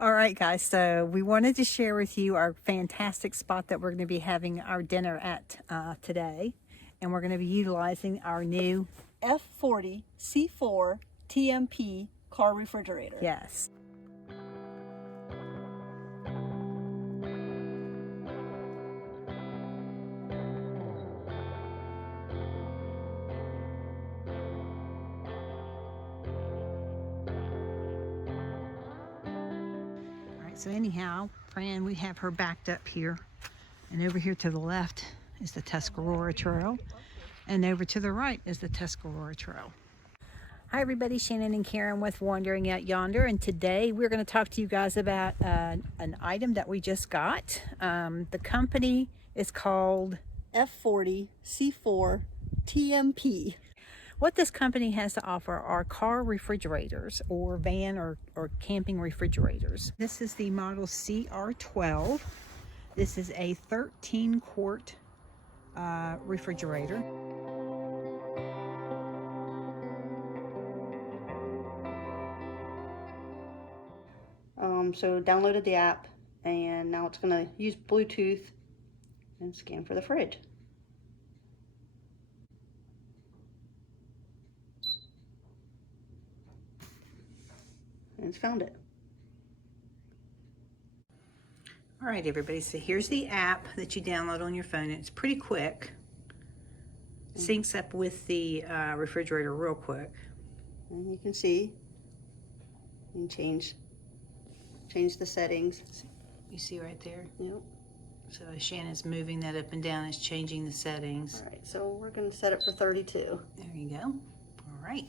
All right, guys, so we wanted to share with you our fantastic spot that we're going to be having our dinner at today. And we're going to be utilizing our new F40C4TMP car refrigerator. Yes. So anyhow, Fran, we have her backed up here. And over here to the left is the Tuscarora Trail. And over to the right is the Tuscarora Trail. Hi everybody, Shannon and Karen with Wandering at Yonder. And today we're going to talk to you guys about an item that we just got. The company is called F40C4TMP. What this company has to offer are car refrigerators or van or camping refrigerators. This is the model CR12. This is a 13-quart refrigerator. So downloaded the app, and now it's going to use Bluetooth and scan for the fridge. And it's found it. All right, everybody, so here's the app that you download on your phone. It's pretty quick. Syncs up with the refrigerator real quick. And you can see, you can change the settings. You see right there? Yep. So Shannon's moving that up and down, it's changing the settings. All right, so we're going to set it for 32. There you go. All right.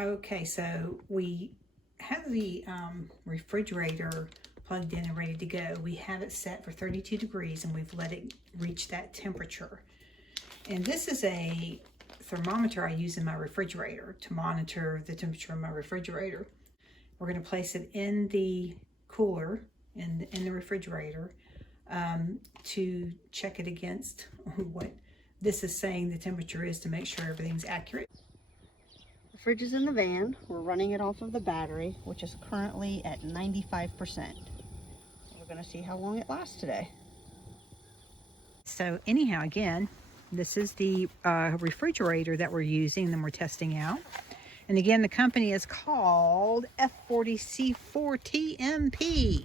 Okay, so we have the refrigerator plugged in and ready to go. We have it set for 32 degrees and we've let it reach that temperature. And this is a thermometer I use in my refrigerator to monitor the temperature of my refrigerator. We're going to place it in the cooler in the refrigerator to check it against what this is saying the temperature is to make sure everything's accurate. The fridge is in the van. We're running it off of the battery, which is currently at 95%. We're going to see how long it lasts today. So anyhow, again, this is the refrigerator that we're using and we're testing out. And again, the company is called F40C4TMP.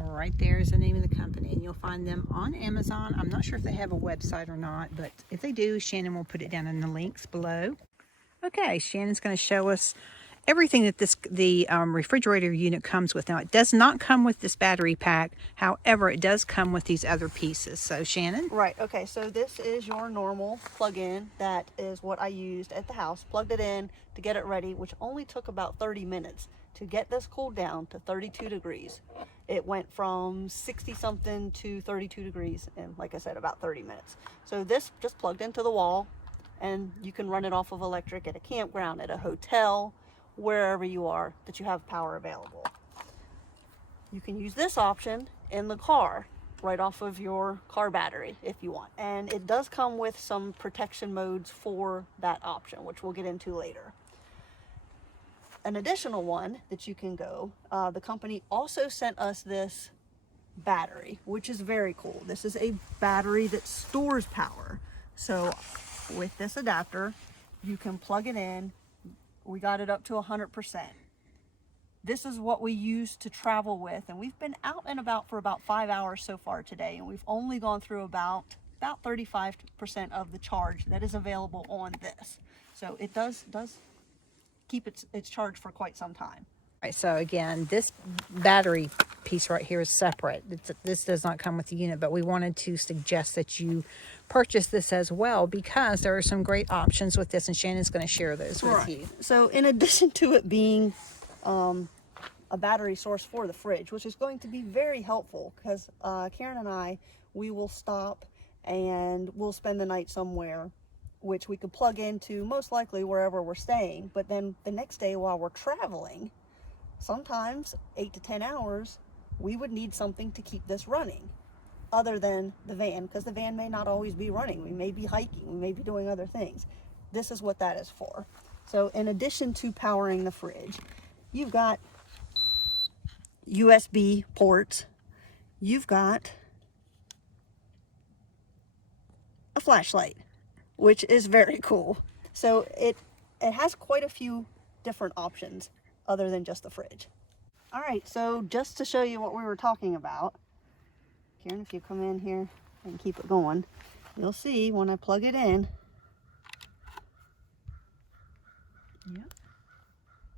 Right there is the name of the company, and you'll find them on Amazon. I'm not sure if they have a website or not, but if they do, Shannon will put it down in the links below. Okay, Shannon's going to show us everything that the refrigerator unit comes with. Now, it does not come with this battery pack. However, it does come with these other pieces. So, Shannon? Right, okay, so this is your normal plug-in. That is what I used at the house. Plugged it in to get it ready, which only took about 30 minutes to get this cooled down to 32 degrees. It went from 60-something to 32 degrees in, like I said, about 30 minutes. So this just plugged into the wall, and you can run it off of electric at a campground, at a hotel, wherever you are that you have power available. You can use this option in the car, right off of your car battery if you want. And it does come with some protection modes for that option, which we'll get into later. An additional one that you can go, the company also sent us this battery, which is very cool. This is a battery that stores power. So with this adapter, you can plug it in. We got it up to 100%. This is what we use to travel with, and we've been out and about for about 5 hours so far today, and we've only gone through about 35% of the charge that is available on this. So it does keep its charge for quite some time. All right, so again, this battery piece right here is separate. This does not come with the unit, but we wanted to suggest that you purchase this as well because there are some great options with this, and Shannon's going to share those with you. So in addition to it being a battery source for the fridge, which is going to be very helpful because Karen and I, we will stop and we'll spend the night somewhere, which we could plug into most likely wherever we're staying. But then the next day while we're traveling, sometimes 8 to 10 hours, we would need something to keep this running other than the van, because the van may not always be running. We may be hiking, we may be doing other things. This is what that is for. So in addition to powering the fridge, you've got USB ports, you've got a flashlight, which is very cool. So it has quite a few different options other than just the fridge. All right, so just to show you what we were talking about, Karen, if you come in here and keep it going, you'll see when I plug it in, Yep.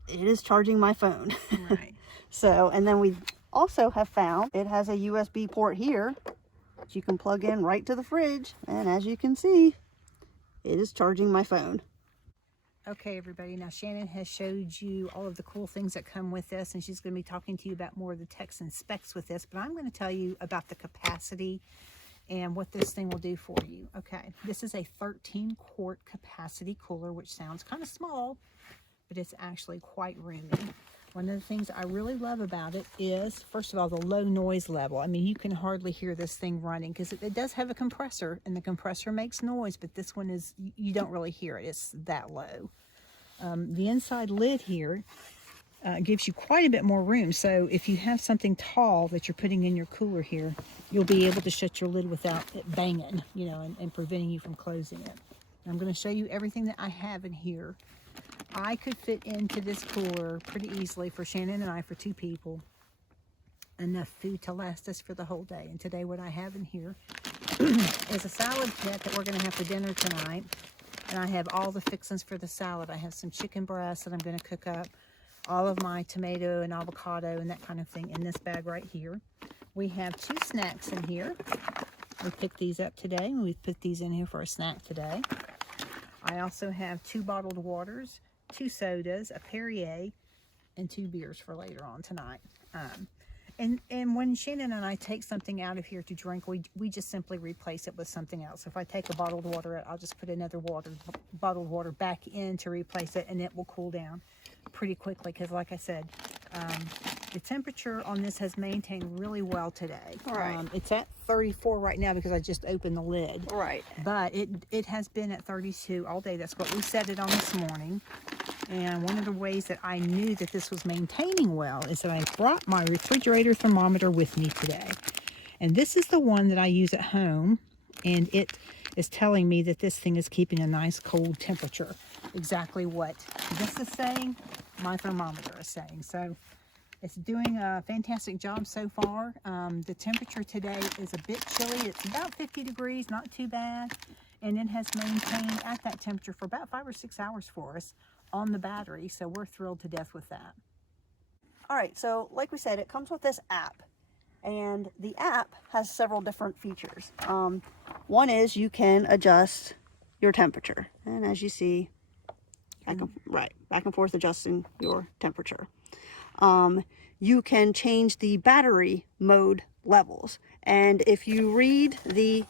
it is charging my phone. Right. So, and then we also have found it has a USB port here that you can plug in right to the fridge. And as you can see, it is charging my phone. Okay, everybody, now Shannon has showed you all of the cool things that come with this, and she's going to be talking to you about more of the text and specs with this, but I'm going to tell you about the capacity and what this thing will do for you. Okay, this is a 13-quart capacity cooler, which sounds kind of small, but it's actually quite roomy. One of the things I really love about it is, first of all, the low noise level. I mean, you can hardly hear this thing running because it does have a compressor, and the compressor makes noise, but this one is, you don't really hear it. It's that low. The inside lid here gives you quite a bit more room. So if you have something tall that you're putting in your cooler here, you'll be able to shut your lid without it banging, you know, and preventing you from closing it. I'm going to show you everything that I have in here. I could fit into this cooler pretty easily for Shannon and I, for 2 people, enough food to last us for the whole day. And today what I have in here is a salad kit that we're going to have for dinner tonight. And I have all the fixings for the salad. I have some chicken breasts that I'm going to cook up, all of my tomato and avocado and that kind of thing in this bag right here. We have 2 snacks in here. We picked these up today, and we've put these in here for a snack today. I also have 2 bottled waters, 2 sodas, a Perrier, and 2 beers for later on tonight. And when Shannon and I take something out of here to drink, we just simply replace it with something else. If I take a bottled water out, I'll just put another bottled water back in to replace it, and it will cool down pretty quickly because, like I said, the temperature on this has maintained really well today. Right. It's at 34 right now because I just opened the lid. Right. But it has been at 32 all day. That's what we set it on this morning. And one of the ways that I knew that this was maintaining well is that I brought my refrigerator thermometer with me today. And this is the one that I use at home. And it is telling me that this thing is keeping a nice cold temperature. Exactly what this is saying, my thermometer is saying. So it's doing a fantastic job so far. The temperature today is a bit chilly. It's about 50 degrees, not too bad. And it has maintained at that temperature for about 5 or 6 hours for us on the battery. So we're thrilled to death with that. All right, so like we said, it comes with this app. And the app has several different features. One is you can adjust your temperature. And as you see, back and forth adjusting your temperature. You can change the battery mode levels. And if you read the,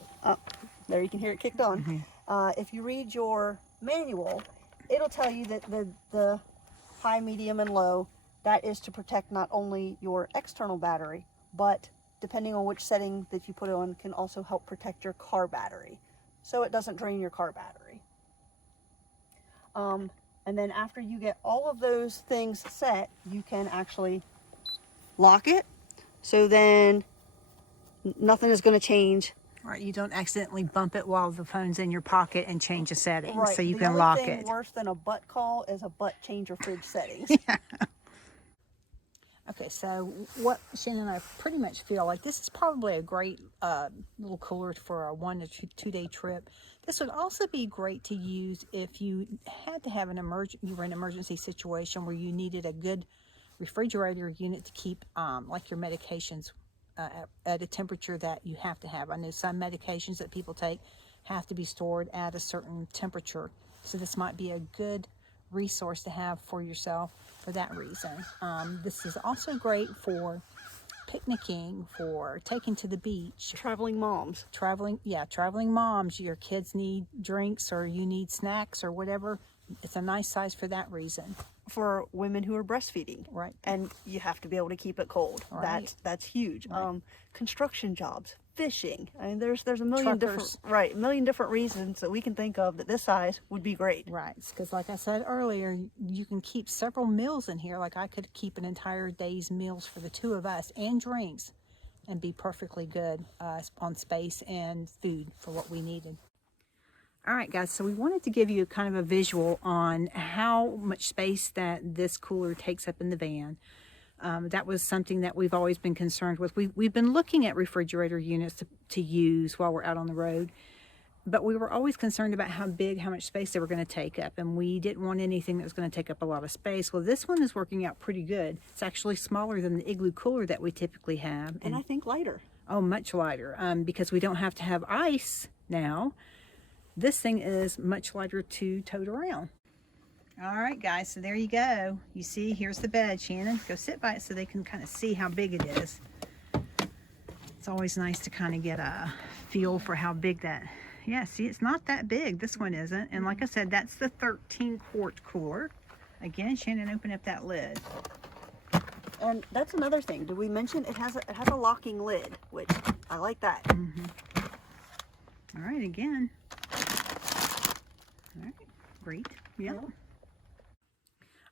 there you can hear it kicked on. If you read your manual, it'll tell you that the high, medium, and low, that is to protect not only your external battery, but depending on which setting that you put it on, can also help protect your car battery, so it doesn't drain your car battery. And then after you get all of those things set, you can actually lock it, so then nothing is going to change. Right, you don't accidentally bump it while the phone's in your pocket and change a setting. Right. So you can lock it. The only thing worse than a butt call is a butt change your fridge settings. Yeah. Okay, so what Shannon and I pretty much feel like this is probably a great little cooler for a 1 to 2 day trip. This would also be great to use if you had to have an emergency situation where you needed a good refrigerator unit to keep like your medications at a temperature that you have to have. I know some medications that people take have to be stored at a certain temperature, so this might be a good resource to have for yourself for that reason. This is also great for picnicking, for taking to the beach. Traveling moms. Traveling moms. Your kids need drinks or you need snacks or whatever. It's a nice size for that reason. For women who are breastfeeding. Right. And you have to be able to keep it cold. Right. That's huge. Right. Construction jobs, fishing. I mean, there's a million Truckers. different, a million different reasons that we can think of that this size would be great. Right, because like I said earlier, you can keep several meals in here. Like I could keep an entire day's meals for the two of us and drinks and be perfectly good on space and food for what we needed. All right, guys, so we wanted to give you kind of a visual on how much space that this cooler takes up in the van. That was something that we've always been concerned with. We've been looking at refrigerator units to use while we're out on the road, but we were always concerned about how much space they were going to take up, and we didn't want anything that was going to take up a lot of space. Well, this one is working out pretty good. It's actually smaller than the Igloo cooler that we typically have. And I think lighter. Oh, much lighter, because we don't have to have ice now. This thing is much lighter to tote around. All right, guys, so there you go. You see, here's the bed. Shannon, go sit by it so they can kind of see how big it is. It's always nice to kind of get a feel for how big that. Yeah, see, it's not that big. This one isn't. And like I said, that's the 13 quart cooler. Again, Shannon, open up that lid. And that's another thing. Did we mention it has a locking lid, which I like that. All right, again. All right, great. Yep. Yeah.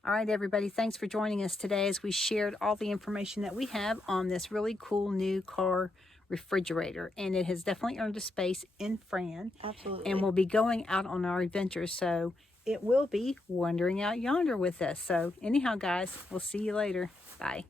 All right, everybody, thanks for joining us today as we shared all the information that we have on this really cool new car refrigerator. And it has definitely earned a space in Fran. Absolutely. And we'll be going out on our adventures, so it will be wandering out yonder with us. So anyhow, guys, we'll see you later. Bye.